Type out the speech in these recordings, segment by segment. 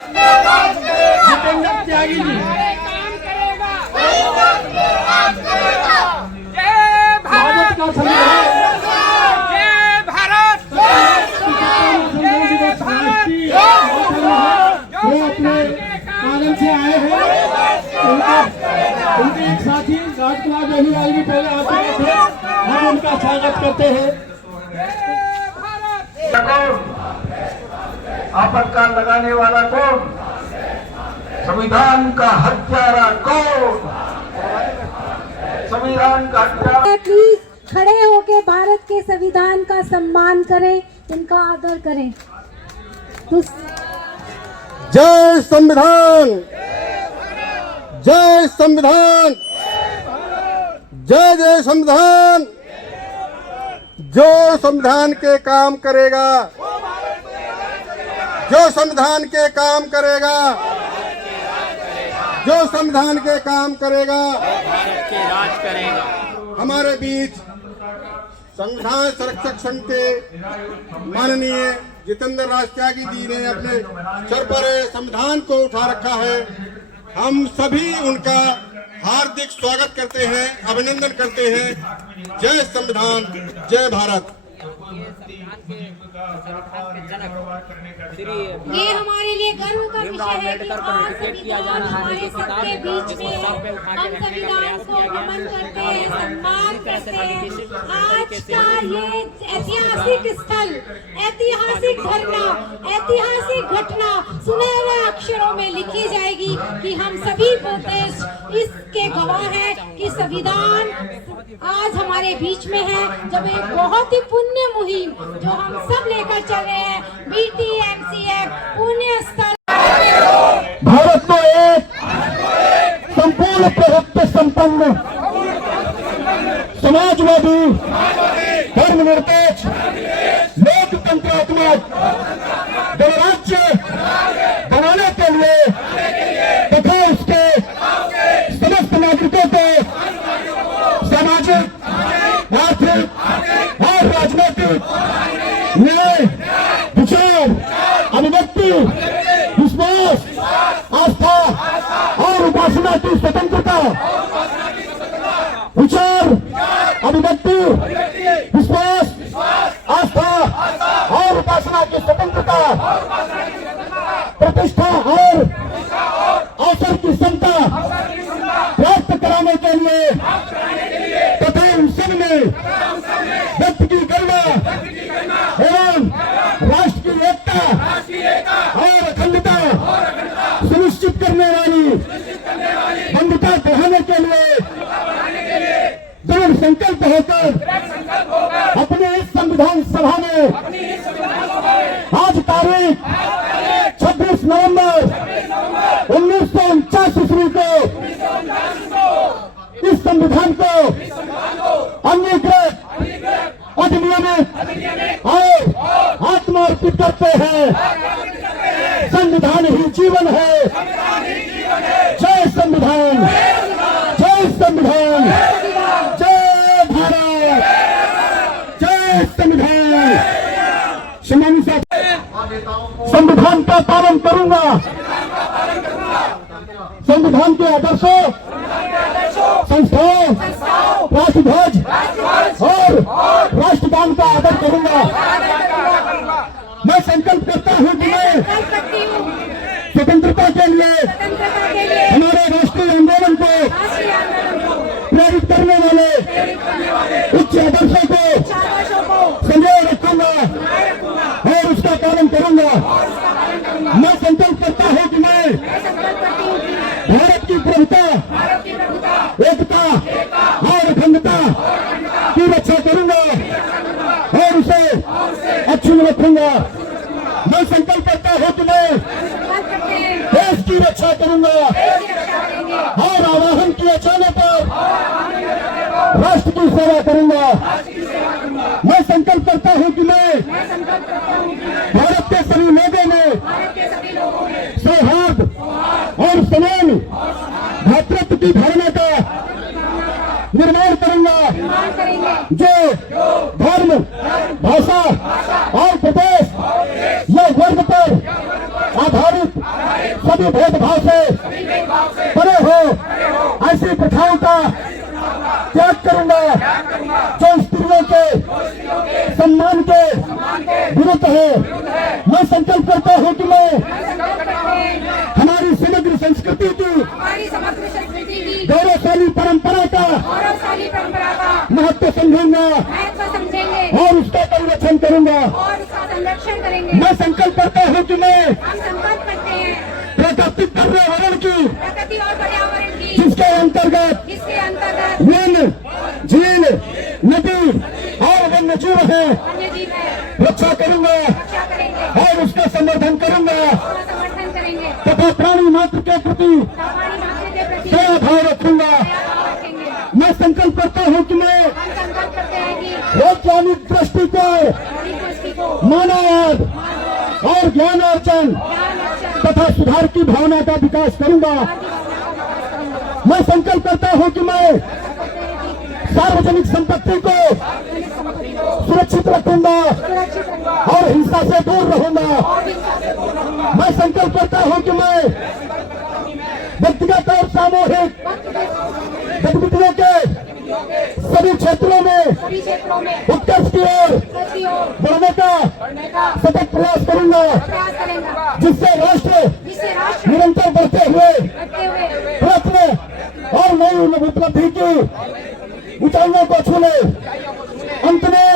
जितेंद्र त्यागी जी भारत का संविधान, वो अपने आनंद से आए हैं। उनके एक साथी राजकुमार बेनीवाल भी पहले आ चुके थे, हम उनका स्वागत करते हैं। आपातकाल लगाने वाला कौन? संविधान का हत्यारा कौन? संविधान का हत्यारा। प्लीज खड़े होके भारत के संविधान का सम्मान करें, इनका आदर करें। जय संविधान, जय संविधान, जय जय संविधान। जो संविधान के काम करेगा, जो संविधान के काम करेगा, जो संविधान के काम करेगा, भारत के राज करेगा। हमारे बीच संविधान संरक्षक संघ के माननीय जितेंद्र राज त्यागी जी ने अपने सर पर संविधान को उठा रखा है। हम सभी उनका हार्दिक स्वागत करते हैं, अभिनंदन करते हैं। जय संविधान, जय भारत। ये हमारे लिए गर्व का विषय है कि आज संविधान हमारे सबके बीच में है। हम संविधान को अमल करते हैं, सम्मान करते हैं। आज का ये ऐतिहासिक स्थल, ऐतिहासिक धरना, ऐतिहासिक घटना सुनहरे अक्षरों में लिखी जाएगी कि हम सभी देश इसके गवाह हैं कि संविधान आज हमारे बीच में है। जब एक बहुत ही पुण्य मुहिम जो हम सब लेकर चल रहे हैं, BTMCF पुण्य स्थल। भारत को एक संपूर्ण प्रभुत्व संपन्न समाजवादी, धर्मनिरपेक्ष, लोकतंत्रात्मक गणराज्य बनाने के लिए तथा उसके समस्त नागरिकों को सामाजिक, आर्थिक और राजनीतिक न्याय, विचार, अभिव्यक्ति, विश्वास, आस्था और उपासना की स्वतंत्रता, विचार, अभिव्यक्ति, विश्वास, आस्था और उपासना की स्वतंत्रता, प्रतिष्ठा और अवसर की समता प्राप्त कराने के लिए तथा उन सब में व्यक्ति की गरिमा एवं राष्ट्र की एकता और अखंडता सुनिश्चित करने वाली बंधुता बढ़ाने के लिए दृढ़ संकल्प होकर अपने इस संविधान सभा में आज तारीख 26 नवंबर 1949 ईस्वी को इस संविधान को अंगीकृत, अधिनियमित और आत्मार्पित करते हैं। संविधान ही जीवन है। जय संविधान, जय संविधान, जय भारत, जय संविधान। संविधान का पालन करूंगा, संविधान के आदर्शों, संस्थाओं, राष्ट्रध्वज और राष्ट्रगान का आदर करूंगा। मैं संकल्प करता हूं कि मैं स्वतंत्रता के लिए हमारे राष्ट्रीय आंदोलन को प्रेरित करने वाले उच्च आदर्शों को संजोए रखूंगा और उसका पालन करूंगा। मैं संकल्प करता हूं कि मैं भारत की प्रभुता, एकता और अखंडता की रक्षा करूंगा और उसे अक्षुण्ण रखूंगा। मैं संकल्प करता हूं कि मैं देश की रक्षा करूंगा और आवाहन किए जाने पर राष्ट्र की सेवा करूंगा। मैं संकल्प करता हूं कि मैं भारत के सभी लोगों में सौहार्द और समान भातृत्व की भावना का निर्माण करूंगा, जो धर्म, भाषा और प्रदेश या वर्ग पर आधारित सभी भेदभाव से परे हो ऐसी प्रथाओं का त्याग करूंगा जो स्त्रियों के सम्मान के विरुद्ध है। मैं संकल्प करता हूं कि मैं हमारी समग्र संस्कृति की गौरवशाली परंपरा का महत्व समझूंगा और उसका संरक्षण करूंगा। मैं संकल्प करता हूं कि मैं प्राकृतिक पर्यावरण की जिसके अंतर्गत वन, झील, नदी और वन्य जीव है रक्षा करूंगा और उसका संवर्धन करूंगा तथा प्राणी मात्र के प्रति दया भाव रखूंगा। मैं संकल्प करता हूं कि मैं वैज्ञानिक दृष्टिकोण, मानववाद और ज्ञानार्जन तथा सुधार की भावना का विकास करूंगा। मैं संकल्प करता हूं कि मैं सार्वजनिक संपत्ति को सुरक्षित रखूंगा और हिंसा से दूर रहूंगा। मैं संकल्प करता हूं कि मैं व्यक्तिगत और सामूहिक गतिविधियों के सभी क्षेत्रों में उत्कर्ष की ओर बढ़ने का सतत प्रयास करूंगा जिससे राष्ट्र निरंतर बढ़ते हुए प्रयत्न और नई उपलब्धि की ऊंचाइयों को छूले। अंत में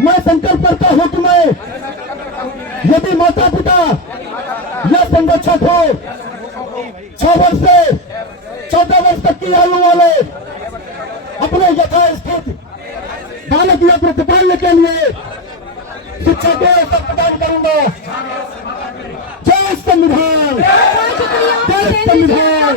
मैं संकल्प करता हूं कि मैं यदि माता पिता या संरक्षक हो 6 वर्ष से 14 वर्ष तक की आयु वाले अपने यथास्थित बालकीय प्रतिपालन के लिए शिक्षा को प्रदान करूंगा। जय संविधान, जय संविधान।